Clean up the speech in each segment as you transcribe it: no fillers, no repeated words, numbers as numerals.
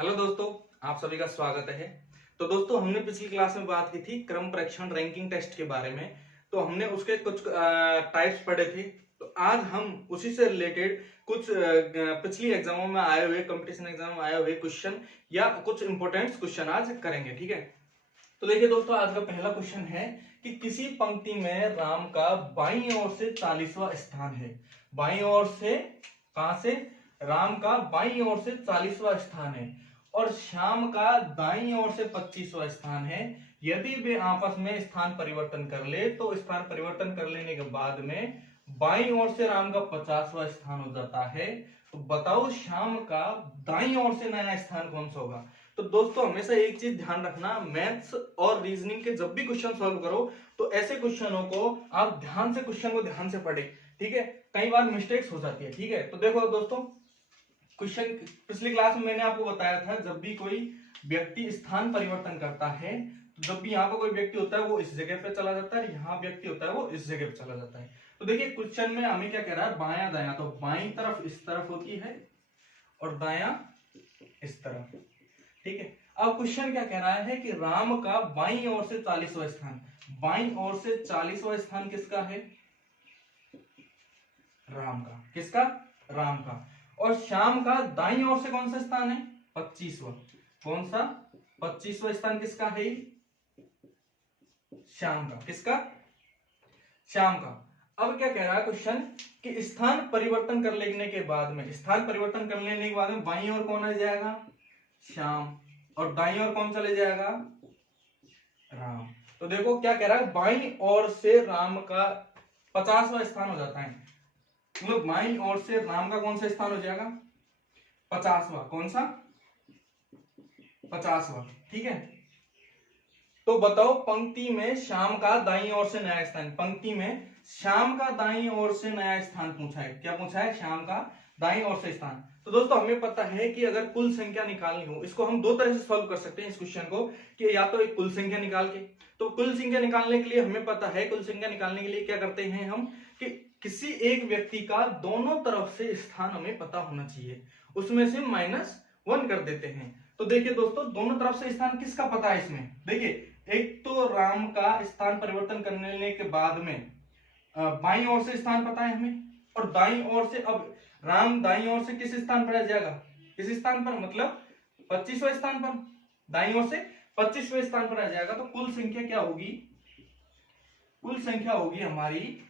Hello दोस्तों, आप सभी का स्वागत है। तो दोस्तों, हमने पिछली क्लास में बात की थी क्रम परीक्षण रैंकिंग टेस्ट के बारे में। तो हमने उसके कुछ टाइप्स पढ़े थे। तो आज हम उसी से रिलेटेड कुछ पिछली एग्जामों में आए हुए, कंपटीशन एग्जाम में आए हुए क्वेश्चन या कुछ इंपॉर्टेंट क्वेश्चन आज करेंगे। ठीक है। तो देखिए दोस्तों, आज का पहला क्वेश्चन है कि किसी पंक्ति में राम का बाईं ओर से 40वां स्थान है। बाईं ओर से, कहां से? राम का बाईं ओर से 40वां स्थान है और श्याम का दाईं ओर से 25वां स्थान है। यदि वे आपस में स्थान परिवर्तन कर ले तो स्थान परिवर्तन कर लेने के बाद में बाईं ओर से राम का 50वां स्थान हो जाता है। तो बताओ श्याम का दाईं ओर से नया स्थान कौन सा होगा? तो दोस्तों, हमेशा एक चीज ध्यान रखना, मैथ्स और रीजनिंग के जब भी क्वेश्चन सॉल्व करो तो ऐसे क्वेश्चनों को आप ध्यान से, क्वेश्चन को ध्यान से पढ़े। ठीक है। कई बार मिस्टेक्स हो जाती है। ठीक है। तो देखो दोस्तों, क्वेश्चन पिछली क्लास में मैंने आपको बताया था, जब भी कोई व्यक्ति स्थान परिवर्तन करता है, तो जब भी यहाँ पर कोई व्यक्ति होता है वो इस जगह पे चला जाता है, यहाँ व्यक्ति होता है वो इस जगह पे चला जाता है। तो देखिए क्वेश्चन में हमें क्या कह रहा है, बायां दायां। तो बाईं तरफ इस तरफ होती है और दायां इस तरफ। ठीक है। अब क्वेश्चन क्या कह रहा है कि राम का बाईं ओर से 40वां स्थान, बाईं ओर से 40वां स्थान किसका है? राम का। किसका? राम का। और श्याम का दाईं ओर से कौन सा स्थान है? 25वां। कौन सा? 25वां स्थान किसका है? श्याम का। किसका? श्याम का। अब क्या कह रहा है क्वेश्चन कि स्थान परिवर्तन कर लेने के बाद में, स्थान परिवर्तन कर लेने के बाद में बाईं ओर कौन आ जाएगा? श्याम। और दाईं ओर कौन चले जाएगा? राम। तो देखो क्या कह रहा है, बाईं ओर से राम का 50वां स्थान हो जाता है। मतलब बाईं ओर से राम का कौन सा स्थान हो जाएगा? 50वां। कौन सा? 50वां। ठीक है। तो बताओ पंक्ति में श्याम का दाईं ओर से नया स्थान, पंक्ति में श्याम का दाईं ओर से नया स्थान पूछा है। क्या पूछा है? श्याम का दाईं ओर से स्थान। तो दोस्तों, हमें पता है कि अगर कुल संख्या निकालनी हो, इसको हम दो तरह से सॉल्व कर सकते हैं इस क्वेश्चन को, कि या तो एक कुल संख्या निकाल के। तो कुल संख्या निकालने के लिए हमें पता है, कुल संख्या निकालने के लिए क्या करते हैं हम, कि किसी एक व्यक्ति का दोनों तरफ से स्थान हमें पता होना चाहिए, उसमें से -1 कर देते हैं। तो देखिए दोस्तों, दोनों तरफ से स्थान किसका पता है इसमें? देखिए, एक तो राम का स्थान परिवर्तन करने के बाद में बाईं ओर से स्थान पता है हमें, और दाईं ओर से, अब राम दाईं ओर से किस स्थान पर आ जाएगा? किस स्थान पर? मतलब 25वां स्थान पर। दाईं ओर से 25वें स्थान पर आ जाएगा। तो कुल संख्या क्या होगी? कुल संख्या होगी हमारी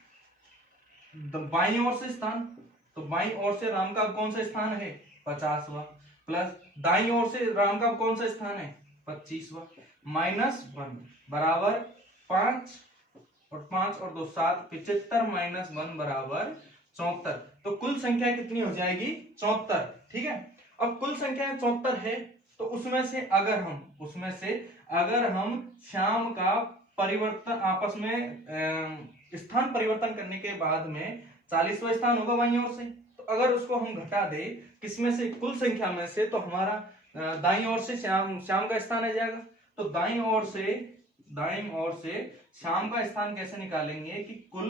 बाईं ओर से स्थान, तो बाईं ओर से राम का कौन सा स्थान है? 50वां, प्लस दाईं ओर से राम का कौन सा स्थान है? 25वां, -1 बराबर 5, और 5 और 2 7, 75 -1 बराबर 74। तो कुल संख्या कितनी हो जाएगी? 74। ठीक है। अब कुल संख्या 74 है, तो उसमें से अगर हम श्याम का परिवर्तन, आपस में स्थान परिवर्तन करने के बाद में 40वां स्थान होगा बाईं ओर से, तो अगर उसको हम घटा दे किसमें से? कुल संख्या में से, तो हमारा दाईं ओर से श्याम का स्थान आ जाएगा। तो दाईं ओर से श्याम का स्थान कैसे निकालेंगे कि कुल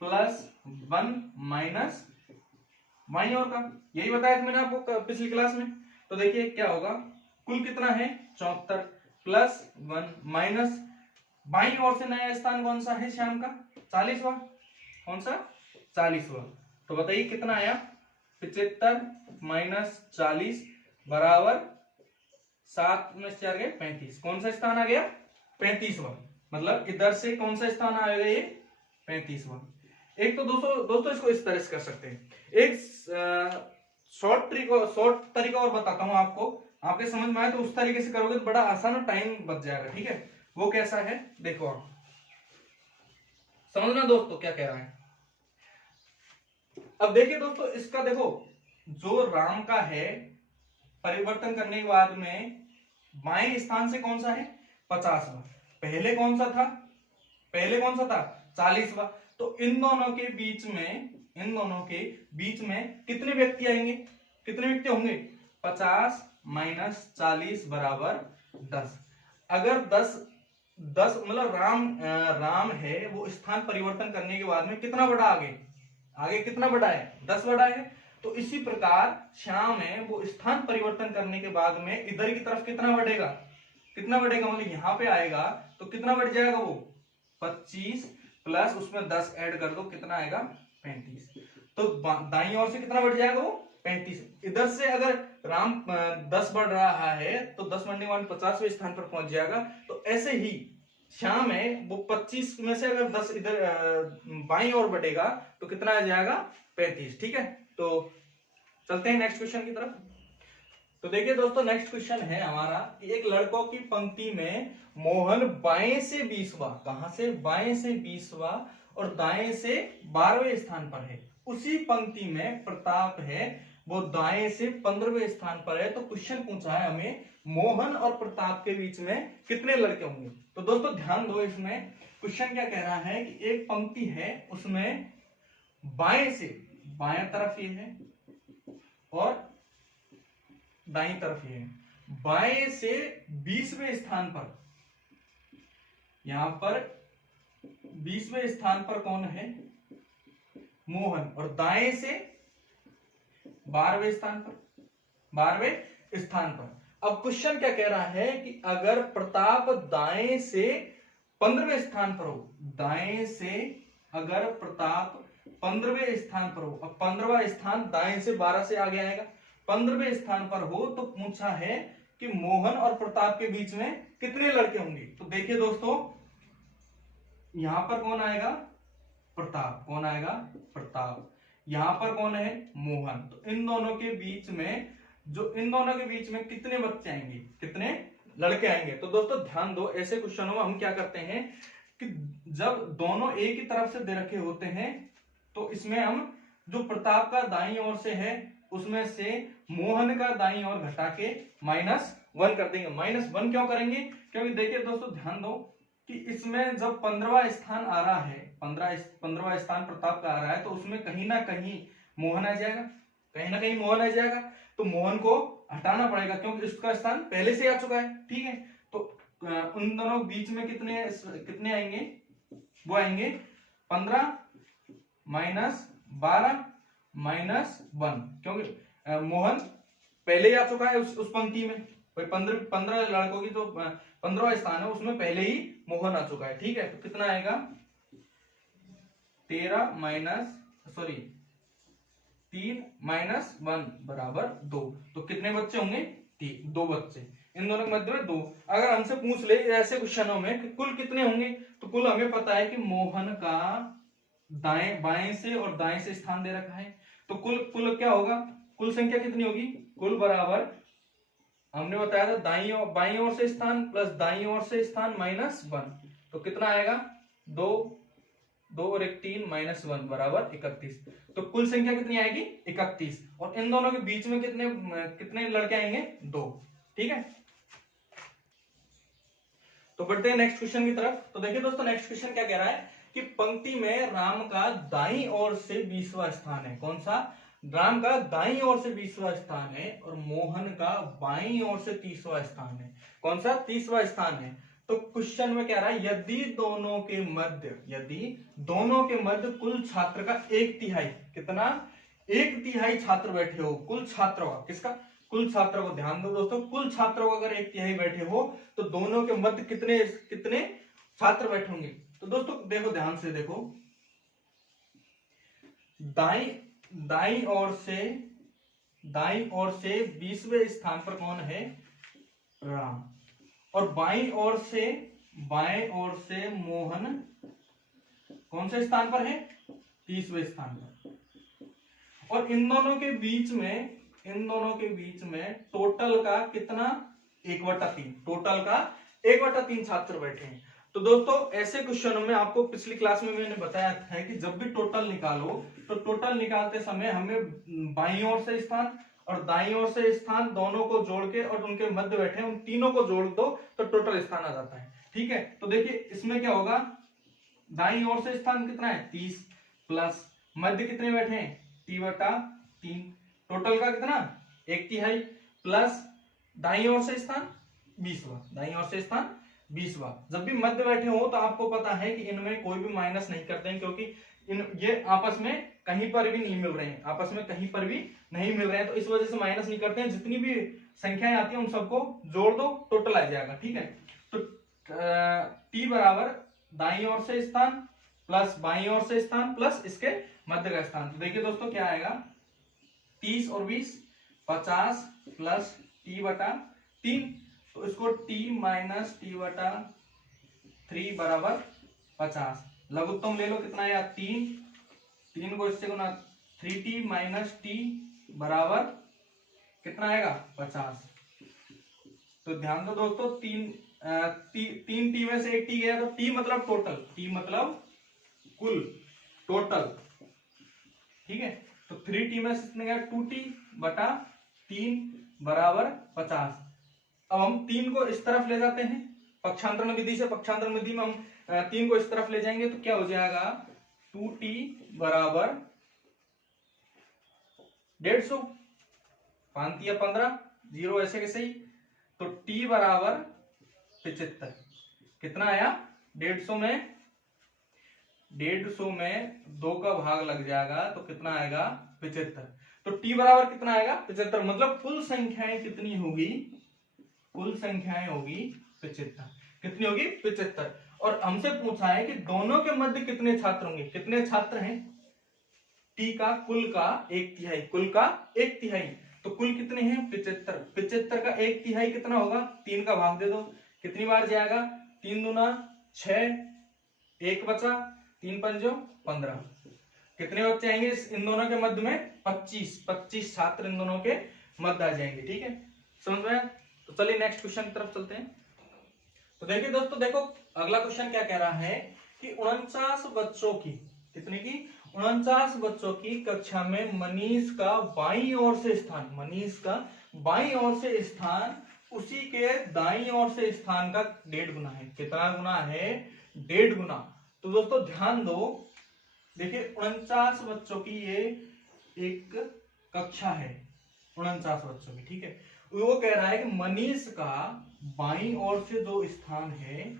+1 माइनस बाईं ओर का। यही बताया था मैंने आपको पिछली क्लास में। तो देखिए क्या होगा, कुल कितना है? 74 +1 माइनस बाईं ओर से नया स्थान कौन सा है श्याम का? 40वां। कौन सा? 40वां। तो बताइए कितना आया? 75 - 40 बराबर 7 में 4 गए 35। कौन सा स्थान आ गया? 35वां। मतलब इधर से कौन सा स्थान आएगा? ये 35वां। एक तो दोस्तों इसको इस तरह से कर सकते हैं। एक शॉर्ट तरीका और बताता हूं आपको, आपके समझ में आए तो उस तरीके से करोगे तो बड़ा आसान और टाइम बच जाएगा। ठीक है। वो कैसा है देखो, आप समझना दोस्तों क्या कह रहा है। अब देखिए दोस्तों, इसका देखो, जो राम का है परिवर्तन करने के बाद में बाएं स्थान से कौन सा है? 50वां। पहले कौन सा था? 40वां। तो इन दोनों के बीच में कितने व्यक्ति आएंगे? कितने व्यक्ति होंगे? 50 - 40 बराबर 10। अगर 10 मतलब राम है, वो स्थान परिवर्तन करने के बाद में कितना बढ़ा? आगे कितना बढ़ा है? 10 बढ़ा है। तो इसी प्रकार श्याम है वो स्थान परिवर्तन करने के बाद में इधर की तरफ कितना बढ़ेगा, कितना बढ़ेगा, मतलब यहाँ पे आएगा तो कितना बढ़ जाएगा, वो 25 प्लस उसमें 10 ऐड कर दो, कितना आएगा 35। तो दाईं ओर से कितना बढ़ जाएगा, वो 35। इधर से अगर राम 10 बढ़ रहा है तो 10 बढ़ने के बाद 50वें स्थान पर पहुंच जाएगा। तो ऐसे ही श्याम है वो 25 में से अगर 10 इधर बाईं ओर बढ़ेगा तो कितना आ जाएगा 35। ठीक है, तो चलते हैं नेक्स्ट क्वेश्चन की तरफ। तो देखिए दोस्तों नेक्स्ट क्वेश्चन है हमारा कि एक लड़कों की पंक्ति में मोहन बाएं से 20वां, कहां से, बाएं से 20वां और दाएं से 12वें स्थान पर है। उसी पंक्ति में प्रताप है वो दाएं से 15वें स्थान पर है। तो क्वेश्चन पूछा है हमें मोहन और प्रताप के बीच में कितने लड़के होंगे। तो दोस्तों ध्यान दो, इसमें क्वेश्चन क्या कह रहा है कि एक पंक्ति है उसमें बाएं से, बाएं तरफ ये है और दाईं तरफ ये है। बाएं से 20वें स्थान पर, यहां पर 20वें स्थान पर कौन है, मोहन, और दाएं से 12वें स्थान पर, 12वें स्थान पर। अब क्वेश्चन क्या कह रहा है कि अगर प्रताप दाएं से 15वें स्थान पर हो, दाएं से अगर प्रताप 15वें स्थान पर हो, अब 15वां स्थान दाएं से 12 से आगे आएगा, 15वें स्थान पर हो, तो पूछा है कि मोहन और प्रताप के बीच में कितने लड़के होंगे। तो देखिए दोस्तों यहां पर कौन आएगा, प्रताप, कौन आएगा, प्रताप, यहां पर कौन है, मोहन। तो इन दोनों के बीच में, जो इन दोनों के बीच में कितने बच्चे आएंगे, कितने लड़के आएंगे। तो दोस्तों ध्यान दो, ऐसे क्वेश्चनों में हम क्या करते हैं कि जब दोनों एक ही तरफ से दे रखे होते हैं तो इसमें हम जो प्रताप का दाईं ओर से है उसमें से मोहन का दाईं ओर घटा के -1 कर देंगे। -1 क्यों करेंगे, क्योंकि देखिए दोस्तों ध्यान दो कि इसमें जब 15वां स्थान आ रहा है, 15वां स्थान प्रताप का आ रहा है, तो उसमें कहीं ना कहीं मोहन आ जाएगा, कहीं ना कहीं मोहन आ जाएगा। तो मोहन को हटाना पड़ेगा क्योंकि उसका स्थान पहले से आ चुका है। ठीक है, तो उन दोनों बीच में कितने कितने आएंगे, वो आएंगे 15 -12 -1, क्योंकि मोहन पहले ही आ चुका है उस पंक्ति में। 15 लड़कों की जो 15वां स्थान है उसमें पहले ही मोहन आ चुका है। ठीक है, तो कितना आएगा 3 -1 बराबर 2। तो कितने बच्चे होंगे, 2 बच्चे, इन दोनों के मध्य में 2। अगर हमसे पूछ ले ऐसे क्वेश्चनों में कि कुल कितने होंगे, तो कुल हमें पता है कि मोहन का दाएं, बाएं से और दाएं से स्थान दे रखा है, तो कुल क्या होगा, कुल संख्या कितनी होगी, कुल बराबर हमने बताया था दाईं और बाईं ओर से स्थान प्लस दाईं ओर से स्थान -1। तो कितना आएगा 2 और 1 3 -1 बराबर 31। तो कुल संख्या कितनी आएगी 31, और इन दोनों के बीच में कितने लड़के आएंगे, 2। ठीक है, तो बढ़ते हैं नेक्स्ट क्वेश्चन की तरफ। तो देखिए दोस्तों नेक्स्ट क्वेश्चन क्या कह रहा है कि पंक्ति में राम का दाईं ओर से 20वां स्थान है, कौन सा, राम का दाईं ओर से 20वां स्थान है और मोहन का बाईं ओर से 30वां स्थान है, कौन सा, 30वां स्थान है। तो क्वेश्चन में कह रहा है यदि दोनों के मध्य कुल छात्र का 1/3, कितना, 1/3 छात्र बैठे हो, कुल छात्रों का, किसका, कुल छात्रों को। ध्यान दो दोस्तों, कुल छात्रों को अगर 1/3 बैठे हो तो दोनों के मध्य कितने छात्र बैठे होंगे। तो दोस्तों देखो, ध्यान से देखो, दाईं ओर से 20वें स्थान पर कौन है, राम, और बाईं ओर से मोहन कौन से स्थान पर है, 30वें स्थान पर। और इन दोनों के बीच में टोटल का कितना, 1/3, टोटल का 1/3 छात्र बैठे हैं। तो दोस्तों ऐसे क्वेश्चनों में आपको पिछली क्लास में मैंने बताया था कि जब भी टोटल निकालो तो टोटल निकालते समय हमें बाईं ओर से स्थान और दाईं ओर से स्थान दोनों को जोड़ के और उनके मध्य बैठे उन तीनों को जोड़ दो तो टोटल स्थान आ जाता है। ठीक है, तो देखिए इसमें क्या होगा, दाईं ओर से स्थान कितना है 30 प्लस मध्य कितने बैठे हैं t/3, टोटल का कितना 1/3 प्लस दाईं ओर से स्थान 20वां, दाईं ओर से स्थान 20वां। जब भी मध्य बैठे हो तो आपको पता है कि इनमें कोई भी माइनस नहीं करते हैं क्योंकि ये आपस में कहीं पर भी नहीं मिल रहे हैं, आपस में कहीं पर भी नहीं मिल रहे हैं, तो इस वजह से माइनस नहीं करते हैं। जितनी भी संख्याएं आती हैं उन सबको जोड़ दो, टोटल आ जाएगा। ठीक है, तो t बराबर दाईं ओर से स्थान प्लस बाईं ओर से स्थान प्लस इसके मध्य का स्थान। तो देखिए दोस्तों क्या आएगा, 30 और 20 50 प्लस t बटा 3, तो इसको t माइनस टी बटा 3 बराबर 50। लघुत्तम ले लो, कितना आया 3, 3 को इससे गुना 3t माइनस टी बराबर कितना आएगा 50। तो ध्यान दो दोस्तों, तीन टी में से एक टी गया, तो टी मतलब टोटल, टी मतलब कुल, टोटल। ठीक है, तो 3t में से कितने गया 2t बटा 3 बराबर 50। अब हम 3 को इस तरफ ले जाते हैं पक्षांतरण विधि से, पक्षांतरण विधि में हम 3 को इस तरफ ले जाएंगे तो क्या हो जाएगा 2t बराबर 150, 5 या 15, 0 ऐसे कैसे ही, तो t बराबर 75। कितना आया 150 में 2 का भाग लग जाएगा तो कितना आएगा 75। तो t बराबर कितना आएगा 75, मतलब कुल संख्याएं कितनी होगी, कुल संख्याएं होगी 75। कितनी होगी 75। और हमसे पूछा है कि दोनों के मध्य कितने छात्र होंगे, कितने छात्र हैं, t का कुल का 1/3, कुल का 1/3, तो कुल कितने हैं 75। 75 का 1/3 कितना होगा, 3 का भाग दे दो, कितनी बार जाएगा 3 दूना 6, 1 बचा, 3 पंजो 15, कितने बच्चे आएंगे इन दोनों के मध्य में 25 छात्र इन दोनों के मध्य आ जाएंगे। ठीक है, समझ में। तो चलिए नेक्स्ट क्वेश्चन की तरफ चलते हैं। तो देखिए दोस्तों, देखो अगला क्वेश्चन क्या कह रहा है कि 49 बच्चों की, कितने की 49 बच्चों की कक्षा में मनीष का बाईं ओर से स्थान, मनीष का बाईं ओर से स्थान उसी के दाईं ओर से स्थान का 1.5 गुना है। कितना गुना है 1.5 गुना। तो दोस्तों ध्यान दो, देखिए 49 बच्चों की ये एक कक्षा है, 49 बच्चों की। ठीक है, वो कह रहा है कि मनीष का बाईं ओर से जो स्थान है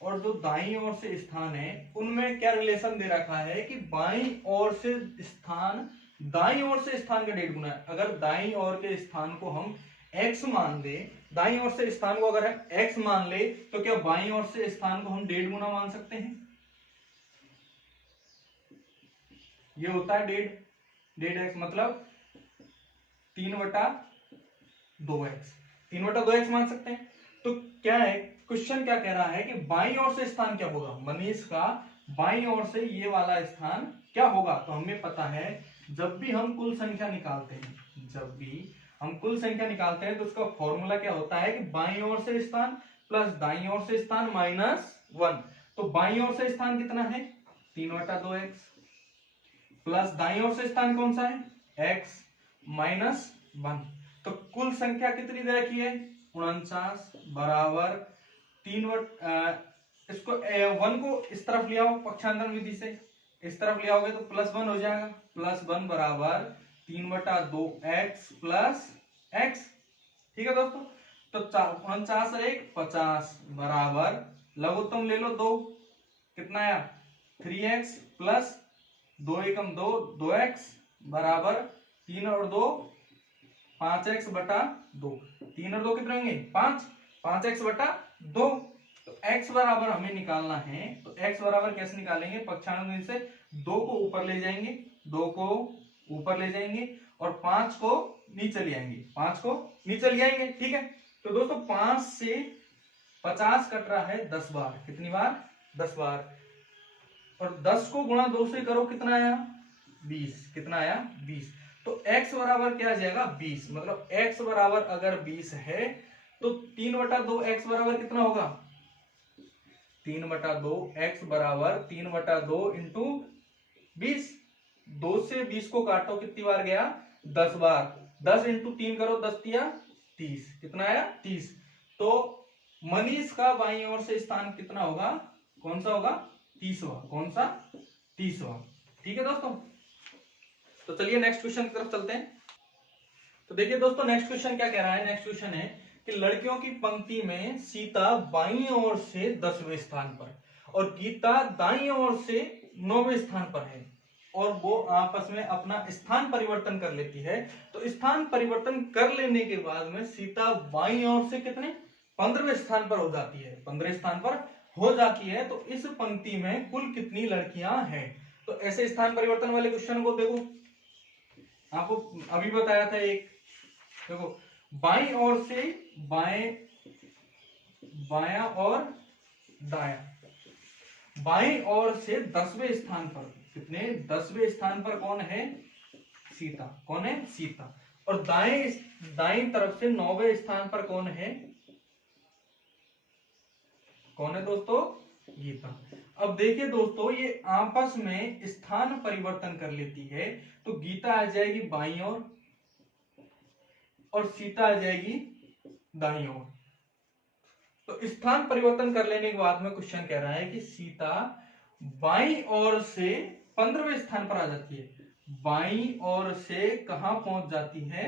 और जो दाईं ओर से स्थान है उनमें क्या रिलेशन दे रखा है कि बाईं ओर से स्थान दाईं ओर से स्थान का 1.5 गुना है। अगर दाईं ओर के स्थान को हम x मान ले, दाईं ओर से स्थान को अगर हम x मान ले तो क्या बाईं ओर से स्थान को हम 1.5 गुना मान सकते हैं। ये होता है 1.5x, मतलब 3/2x, 3/2x मान सकते हैं। तो क्या है क्वेश्चन, क्या कह रहा है कि बाईं ओर से स्थान क्या होगा, मनीष का बाईं ओर से ये वाला स्थान क्या होगा। तो हमें पता है जब भी हम कुल संख्या निकालते हैं, जब भी हम कुल संख्या निकालते हैं तो उसका फॉर्मूला क्या होता है कि बाईं ओर से स्थान प्लस दाईं ओर से स्थान माइनस 1। तो बाईं ओर से स्थान कितना है 3/2x प्लस दाईं ओर से स्थान कौन सा है x माइनस 1। तो कुल संख्या कितनी दे रखी है 49 बराबर 3 इसको 1 को इस तरफ ले आओ पक्षांतरण विधि से, इस तरफ ले आओगे तो +1 हो जाएगा, +1 बराबर 3/2x प्लस x। ठीक है दोस्तों, तो 49 और 1 50 बराबर लघुत्तम ले लो 2, कितना आया 3x प्लस 2 एकम 2, 2x बराबर 3 और 2 5x बटा 2, 3 और 2 कितने होंगे 5, 5x बटा 2। तो x बराबर हमें निकालना है, तो x बराबर कैसे निकालेंगे, पक्षांतरण से 2 को ऊपर ले जाएंगे, 2 को ऊपर ले जाएंगे और 5 को नीचे ले आएंगे, 5 को नीचे ले आएंगे। ठीक है, तो दोस्तों 5 से 50 कट रहा है 10 बार, कितनी बार 10 बार, और 10 को गुणा 2 से करो कितना आया 20, कितना आया 20। तो x बराबर क्या आ जाएगा 20, मतलब x बराबर अगर 20 है तो 3/2 x बराबर कितना होगा 3/2 x बराबर 3/2 इंटू 20। 2 से 20 को काटो कितनी बार गया 10 बार, 10 इंटू 3 करो 10 तिया 30, कितना आया 30। तो मनीष का बाईं ओर से स्थान कितना होगा, कौन सा होगा 30वां, कौन सा 30वां। ठीक है दोस्तों, तो चलिए नेक्स्ट क्वेश्चन की तरफ चलते हैं। तो देखिए दोस्तों नेक्स्ट क्वेश्चन क्या कह रहा है, नेक्स्ट क्वेश्चन है कि लड़कियों की पंक्ति में सीता बाईं ओर से 10वें स्थान पर और गीता दाईं ओर से 9वें स्थान पर है। और वो आपस में अपना स्थान परिवर्तन कर लेती है। तो स्थान परिवर्तन कर लेने के बाद में सीता बाईं ओर से कितने 15वें स्थान पर हो जाती है, 15वें स्थान पर हो जाती है। तो इस पंक्ति में कुल कितनी लड़कियां हैं? तो ऐसे स्थान परिवर्तन वाले क्वेश्चन को देखो, आपको अभी बताया था एक, देखो बाईं ओर से बाएं, बायां और दायां, बाईं ओर से 10वें स्थान पर कितने 10वें स्थान पर कौन है? सीता। कौन है? सीता। और दाईं तरफ से 9वें स्थान पर कौन है? कौन है दोस्तों? गीता। अब देखिए दोस्तों, ये आपस में स्थान परिवर्तन कर लेती है, तो गीता आ जाएगी बाईं ओर और सीता आ जाएगी दाईं ओर। तो स्थान परिवर्तन कर लेने के बाद में क्वेश्चन कह रहा है कि सीता बाईं ओर से 15वें स्थान पर आ जाती है। बाईं ओर से कहां पहुंच जाती है?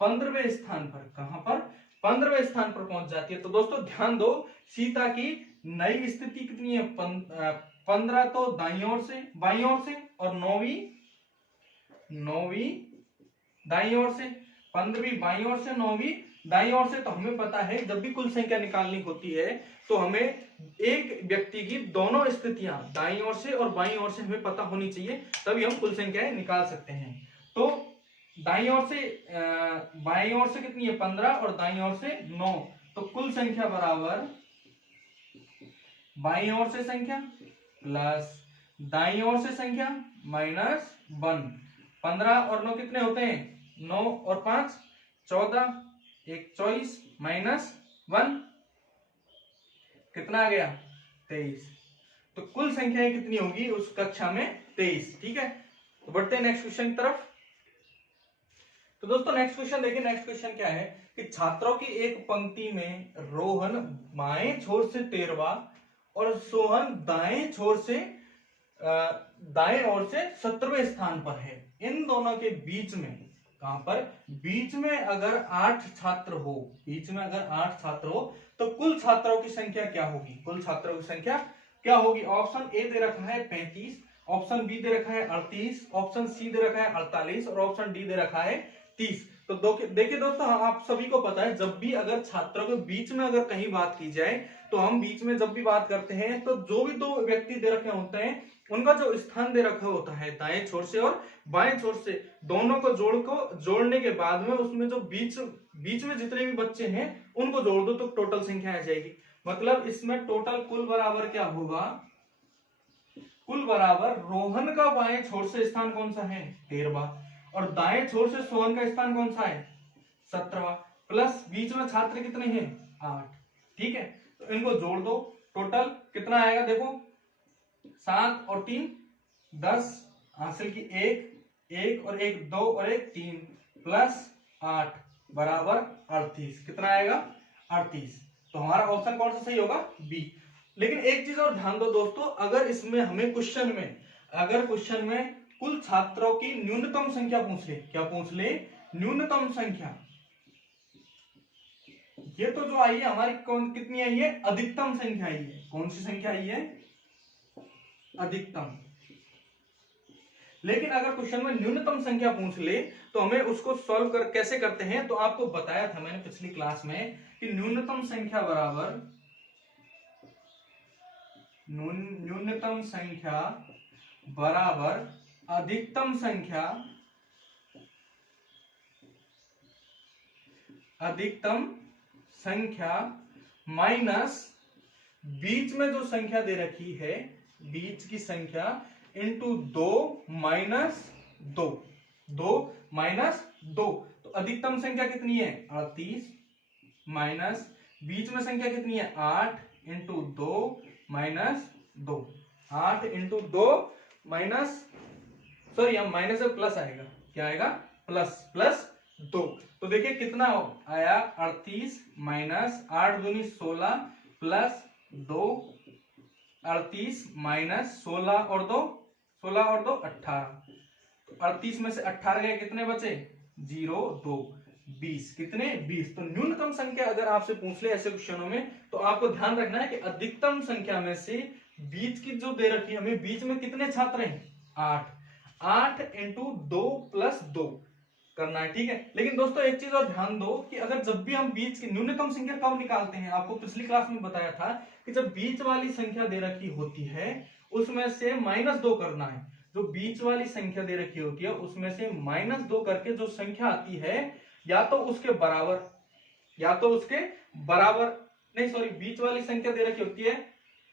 15वें स्थान पर। कहां पर? 15वें स्थान पर पहुंच जाती है। तो दोस्तों ध्यान दो, सीता की नई स्थिति कितनी है? 15 तो दाईं ओर से, बाईं ओर से, और 9वीं दाईं ओर से, 15वीं बाईं ओर से, 9वीं दाईं ओर से। तो हमें पता है जब भी कुल संख्या निकालनी होती है तो हमें एक व्यक्ति की दोनों स्थितियां दाईं ओर से और बाईं ओर से हमें पता होनी चाहिए, तभी हम कुल संख्याएं निकाल सकते हैं। तो दाईं ओर से बाईं ओर से कितनी है? 15 और दाईं ओर से 9। तो कुल संख्या बराबर बाईं ओर से संख्या प्लस दाईं ओर से संख्या माइनस 1। 15 और 9 कितने होते हैं? 9 और 5 14, 1 24 माइनस 1 कितना आ गया? 23। तो कुल संख्या कितनी होगी उस कक्षा में? 23। ठीक है, तो बढ़ते हैं नेक्स्ट क्वेश्चन की तरफ। तो दोस्तों नेक्स्ट क्वेश्चन देखिए, नेक्स्ट क्वेश्चन क्या है कि छात्रों की एक पंक्ति में रोहन बाएं छोर से 13वां और सोहन दाएं छोर से दाएं ओर से 17वें स्थान पर है। इन दोनों के बीच में, कहां पर? बीच में अगर 8 छात्र हो, बीच में अगर 8 छात्र हो तो कुल छात्रों की संख्या क्या होगी? कुल छात्रों की संख्या क्या होगी? ऑप्शन ए दे रखा है 35, ऑप्शन बी दे रखा है 38, ऑप्शन सी दे रखा है 48 और ऑप्शन डी दे रखा है 30। तो देखिए दोस्तों, आप सभी को पता है जब भी अगर छात्रों के बीच में अगर कहीं बात की जाए तो हम बीच में जब भी बात करते हैं तो जो भी दो व्यक्ति दे रखे होते हैं उनका जो स्थान दे रखा होता है दाएं छोर से और बाएं छोर से, दोनों को जोड़ने के बाद में उसमें जो बीच में जितने भी बच्चे हैं उनको जोड़ दो तो टोटल संख्या आ जाएगी। मतलब इसमें टोटल कुल बराबर क्या होगा? कुल बराबर रोहन का बाएं छोर से स्थान कौन सा है? 13वां, और दाएं छोर से सोहन का स्थान कौन सा है? 17वां, प्लस बीच में छात्र कितने हैं? 8। ठीक है, तो इनको जोड़ दो, टोटल कितना आएगा? देखो 7 और 3 10, हासिल की 1 और 1 2 और 1 3 प्लस 8 बराबर 38। कितना आएगा? 38। तो हमारा ऑप्शन कौन सा सही होगा? बी। लेकिन एक चीज और ध्यान दो दोस्तों, अगर इसमें हमें क्वेश्चन में कुल छात्रों की न्यूनतम संख्या पूछ ले, क्या पूछ ले? न्यूनतम संख्या। ये तो जो आई है हमारी कितनी आई है? अधिकतम संख्या आई है। कौन सी संख्या आई है? अधिकतम। लेकिन अगर क्वेश्चन में न्यूनतम संख्या पूछ ले तो हमें उसको सॉल्व कैसे करते हैं? तो आपको बताया था मैंने पिछली क्लास में कि न्यूनतम संख्या बराबर अधिकतम संख्या माइनस बीच में जो संख्या दे रखी है, बीच की संख्या इंटू 2 माइनस 2। तो अधिकतम संख्या कितनी है? 38 माइनस बीच में संख्या कितनी है? 8 into 2 minus 2। 8 into 2 minus, sorry हम माइनस से प्लस आएगा, क्या आएगा? प्लस 2। तो देखिए कितना आया? 38 माइनस 8 दूनी 16 प्लस 2, 38 माइनस 16 और 2 18। तो 38 में से 18 गए, कितने बचे? 0 2 20। कितने? 20। तो न्यूनतम संख्या अगर आपसे पूछ ले ऐसे क्वेश्चनों में तो आपको ध्यान रखना है कि अधिकतम संख्या में से बीच की जो दे रखी है हमें, बीच में कितने छात्र हैं? 8 इंटू 2 प्लस 2 करना है, ठीक है। लेकिन दोस्तों एक चीज और ध्यान दो कि अगर जब भी हम बीच की न्यूनतम संख्या कब निकालते हैं, आपको पिछली क्लास में बताया था कि जब बीच वाली संख्या दे रखी होती है उसमें से -2 करना है। जो बीच वाली संख्या दे रखी होती है उसमें से -2 करके जो संख्या आती है या तो उसके बराबर नहीं सॉरी, बीच वाली संख्या दे रखी होती है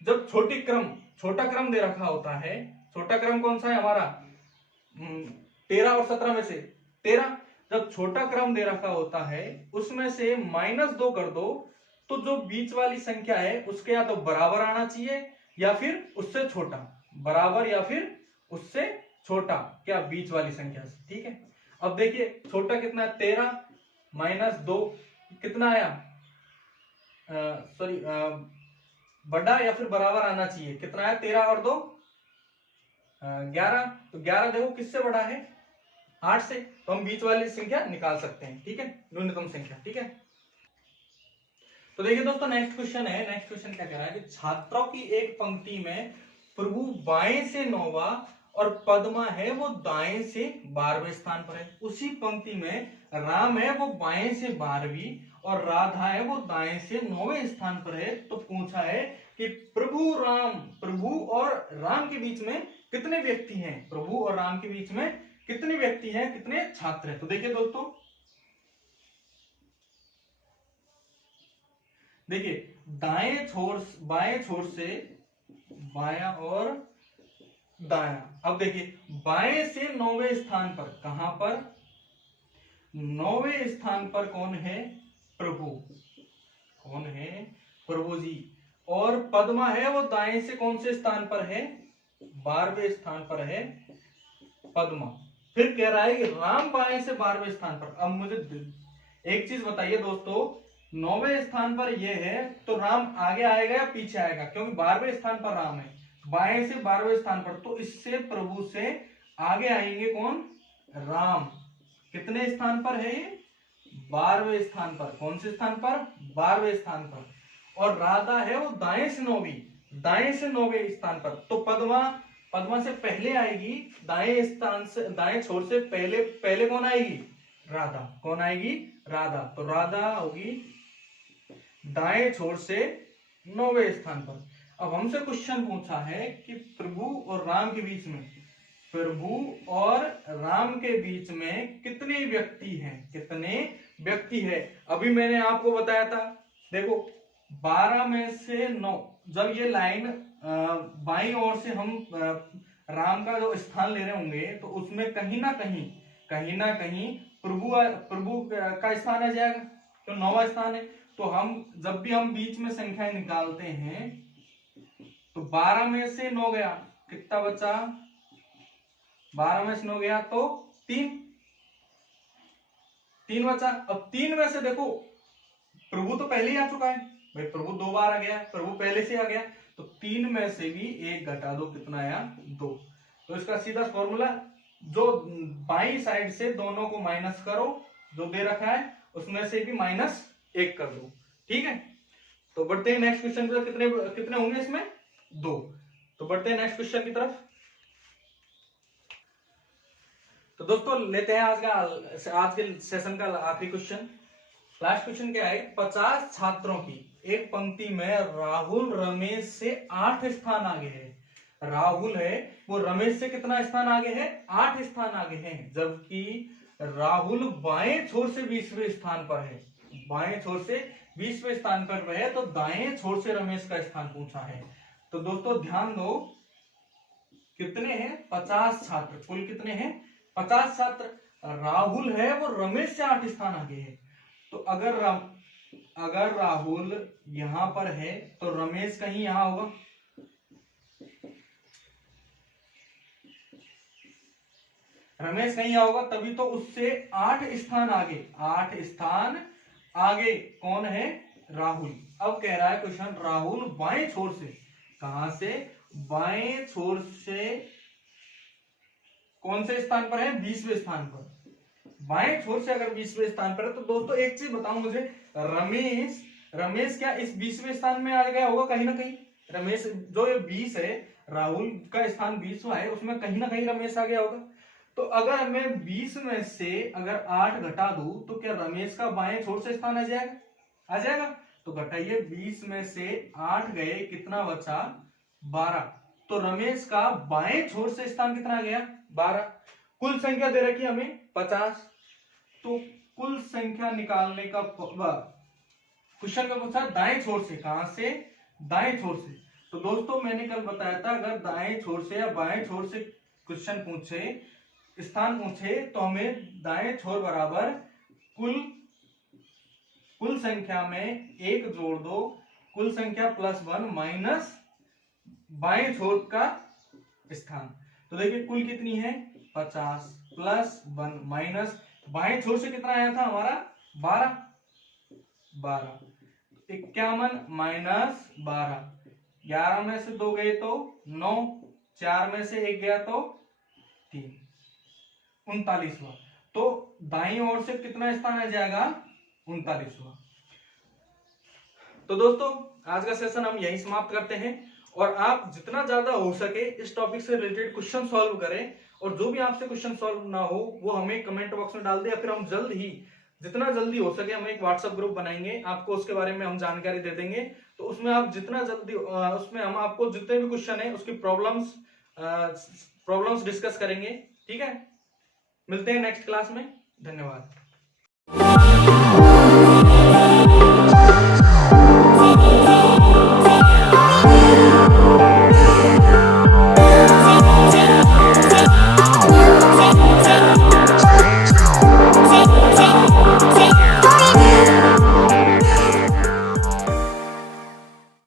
जब छोटा क्रम दे रखा होता है। छोटा क्रम कौन सा है हमारा, 13 और 17 में से 13। जब छोटा क्रम दे रखा होता है उसमें से -2 कर दो तो जो बीच वाली संख्या है उसके या तो बराबर आना चाहिए या फिर उससे छोटा, बराबर या फिर उससे छोटा क्या बीच वाली संख्या से, ठीक है। अब देखिए छोटा कितना है, 13 - 2 कितना आया, सॉरी बड़ा या फिर बराबर आना चाहिए, कितना है 13 और 2 11। तो 11 देखो किससे बड़ा है, 8 से, तो हम बीच वाली संख्या निकाल सकते हैं, ठीक है, न्यूनतम संख्या, ठीक है। तो देखिए दोस्तों नेक्स्ट क्वेश्चन है। नेक्स्ट क्वेश्चन क्या कह रहा है कि छात्रों की एक पंक्ति में प्रभु बाएं से 9वां और पद्मा है वो दाएं से 12वें स्थान पर है। उसी पंक्ति में राम है वो बाएं से 12वीं और राधा है वो दाएं से 9वें स्थान पर है। तो पूछा है कि प्रभु और राम के बीच में कितने व्यक्ति हैं, प्रभु और राम के बीच में कितने व्यक्ति हैं, कितने छात्र हैं। तो देखिए दोस्तों, देखिए बाएं छोर से बायां और दायां। अब देखिए बाएं से 9वें स्थान पर, कहां पर, 9वें स्थान पर कौन है, कौन है, प्रभु जी। और पद्मा है वो दाएं से कौन से स्थान पर है, 12वें स्थान पर है पद्मा। फिर कह रहा है कि राम बाएं से 12वें स्थान पर। अब मुझे एक चीज बताइए दोस्तों, 9वें स्थान पर यह है तो राम आगे आएगा या पीछे आएगा, क्योंकि 12वें स्थान पर राम है, बाएं से 12वें स्थान पर, तो इससे प्रभु से आगे आएंगे कौन, राम। कितने स्थान पर है ये, 12वें स्थान पर। कौन से स्थान पर, 12वें स्थान पर। और राधा है वो दाएं से 9वें स्थान पर। तो पद्मा से पहले आएगी, दाएं स्थान से, दाएं छोर से पहले कौन आएगी, राधा। कौन आएगी, राधा। तो राधा होगी दाएं छोर से 9वें स्थान पर। अब हमसे क्वेश्चन पूछा है कि प्रभु और राम के बीच में, प्रभु और राम के बीच में कितने व्यक्ति हैं, कितने व्यक्ति है। अभी मैंने आपको बताया था, देखो 12 में से 9, जब ये लाइन बाईं ओर से हम राम का जो स्थान ले रहे होंगे तो उसमें कहीं ना कहीं प्रभु का स्थान आ जाएगा, तो 9वां स्थान है। तो हम जब भी हम बीच में संख्याएं निकालते हैं तो 12 में से 9 गया, कितना बचा, 12 में से 9 गया तो 3 बचा। अब 3 में से देखो प्रभु तो पहले ही आ चुका है भाई, प्रभु 2 बार आ गया, प्रभु पहले से आ गया, तो 3 में से भी 1 घटा दो, कितना आया, 2। तो इसका सीधा फॉर्मूला, जो बाई साइड से दोनों को माइनस करो, जो दे रखा है उसमें से भी -1 कर दो, ठीक है। तो बढ़ते हैं नेक्स्ट क्वेश्चन की तरफ। कितने होंगे इसमें, 2। तो बढ़ते हैं नेक्स्ट क्वेश्चन की तरफ। तो दोस्तों लेते हैं आज के सेशन का आखिरी क्वेश्चन। लास्ट क्वेश्चन क्या है, 50 छात्रों की एक पंक्ति में राहुल रमेश से 8 स्थान आगे है। राहुल है वो रमेश से कितना स्थान आगे है, 8 स्थान आगे है। जबकि राहुल बाएं छोर से 20वें स्थान पर है, बाएं छोर से 20वें स्थान पर है, तो दाएं छोर से रमेश का स्थान पूछा है। तो दोस्तों ध्यान दो, कितने हैं, 50 छात्र, कुल कितने हैं, 50 छात्र। राहुल है वो रमेश से 8 स्थान आगे है। तो अगर राहुल यहां पर है तो रमेश कहीं यहां होगा, रमेश कहीं यहां होगा, तभी तो उससे 8 स्थान आगे कौन है, राहुल। अब कह रहा है क्वेश्चन, राहुल बाएं छोर से, कहां से, बाएं छोर से कौन से स्थान पर है, 20वें स्थान पर। बाएं छोर से अगर 20वें स्थान पर है तो दोस्तों एक चीज बताओ मुझे, रमेश क्या इस 20वें स्थान में आ गया होगा कहीं ना कहीं। रमेश जो ये 20 है, राहुल का स्थान 20वां है, उसमें कहीं ना कहीं रमेश आ गया होगा। तो अगर मैं 20 में से अगर 8 घटा दूं तो क्या रमेश का बाएं छोर से स्थान आ जाएगा? आ जाएगा। तो घटाइए, 20 में से 8 गए, कितना बचा? 12। तो रमेश का बाएं छोर से स्थान कितना आ गया? 12। कुल संख्या दे रखी हमें 50। तो कुल संख्या निकालने का क्वेश्चन में पूछा दाएं छोर से, कहां से? दाएं छोर से। तो दोस्तों मैंने कल बताया था अगर दाएं छोर से या बाएं छोर से क्वेश्चन पूछे, स्थान पूछे, तो हमें दाएं छोर बराबर कुल संख्या में 1 जोड़ दो, कुल संख्या +1 माइनस बाएं छोर का स्थान। तो देखिए कुल कितनी है? 50 +1 माइनस बाएं छोर से कितना आया था हमारा? 12। 51 माइनस 12, 11 में से 2 गए तो 9, 4 में से 1 गया तो 3, 39वां। तो दाईं ओर से कितना स्थान आ जाएगा? 39वां। तो दोस्तों आज का सेशन हम यहीं समाप्त करते हैं और आप जितना ज्यादा हो सके इस टॉपिक से रिलेटेड क्वेश्चन सॉल्व करें और जो भी आपसे क्वेश्चन सॉल्व ना हो वो हमें कमेंट बॉक्स में डाल दे, या फिर हम जल्द ही जितना जल्दी हो सके हम एक व्हाट्सएप ग्रुप बनाएंगे, आपको उसके बारे में हम जानकारी दे देंगे। तो उसमें आप जितना जल्दी उसमें हम आपको जितने भी क्वेश्चन है उसकी प्रॉब्लम्स डिस्कस करेंगे। ठीक है, मिलते हैं नेक्स्ट क्लास में। धन्यवाद।